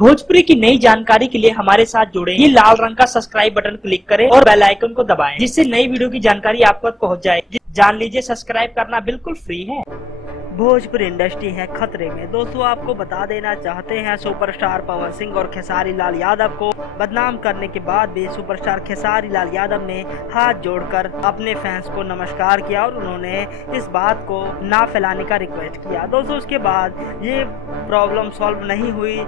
भोजपुरी की नई जानकारी के लिए हमारे साथ जुड़े। ये लाल रंग का सब्सक्राइब बटन क्लिक करें और बेल आइकन को दबाएं, जिससे नई वीडियो की जानकारी आप तक पहुंच जाए। जान लीजिए, सब्सक्राइब करना बिल्कुल फ्री है। भोजपुरी इंडस्ट्री है खतरे में। दोस्तों, आपको बता देना चाहते हैं, सुपरस्टार पवन सिंह और खेसारी लाल यादव को बदनाम करने के बाद भी सुपरस्टार खेसारी लाल यादव ने हाथ जोड़कर अपने फैंस को नमस्कार किया और उन्होंने इस बात को ना फैलाने का रिक्वेस्ट किया। दोस्तों, उसके बाद ये प्रॉब्लम सॉल्व नहीं हुई,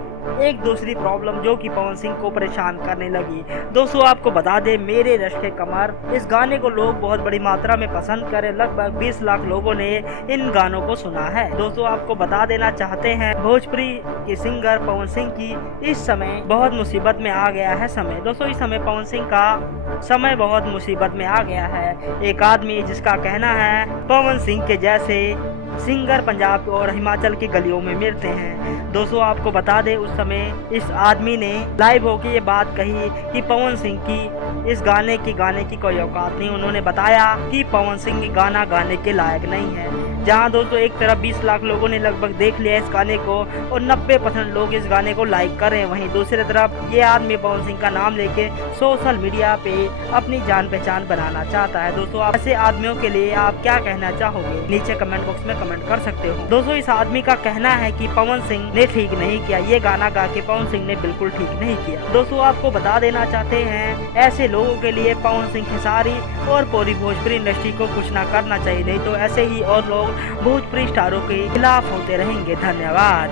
एक दूसरी प्रॉब्लम जो कि पवन सिंह को परेशान करने लगी। दोस्तों, आपको बता दें, मेरे रश के कमर, इस गाने को लोग बहुत बड़ी मात्रा में पसंद करें। लगभग 20 लाख लोगों ने इन गानों को सुना है। दोस्तों, आपको बता देना चाहते हैं, भोजपुरी के सिंगर पवन सिंह की इस समय बहुत मुसीबत में आ गया है समय। दोस्तों, इस समय पवन सिंह का समय बहुत मुसीबत में आ गया है। एक आदमी जिसका कहना है पवन सिंह के जैसे सिंगर पंजाब और हिमाचल की गलियों में मिलते हैं। दोस्तों, आपको बता दें, उस समय इस आदमी ने लाइव होकर ये बात कही कि पवन सिंह की इस गाने की कोई औकात नहीं। उन्होंने बताया कि पवन सिंह गाना गाने के लायक नहीं है। जहां दोस्तों एक तरफ 20 लाख लोगों ने लगभग देख लिया इस गाने को और 90% लोग इस गाने को लाइक कर रहे हैं, वहीं दूसरी तरफ ये आदमी पवन सिंह का नाम लेके सोशल मीडिया पे अपनी जान पहचान बनाना चाहता है। दोस्तों, ऐसे आदमियों के लिए आप क्या कहना चाहोगे? नीचे कमेंट बॉक्स में कमेंट कर सकते हो। दोस्तों, इस आदमी का कहना है कि पवन सिंह ने ठीक नहीं किया, ये गाना गा के पवन सिंह ने बिल्कुल ठीक नहीं किया। दोस्तों, आपको बता देना चाहते हैं, ऐसे लोगों के लिए पवन सिंह, खेसारी और पूरी भोजपुरी इंडस्ट्री को कुछ ना करना चाहिए, नहीं तो ऐसे ही और लोग भोजपुरी स्टारों के खिलाफ होते रहेंगे। धन्यवाद।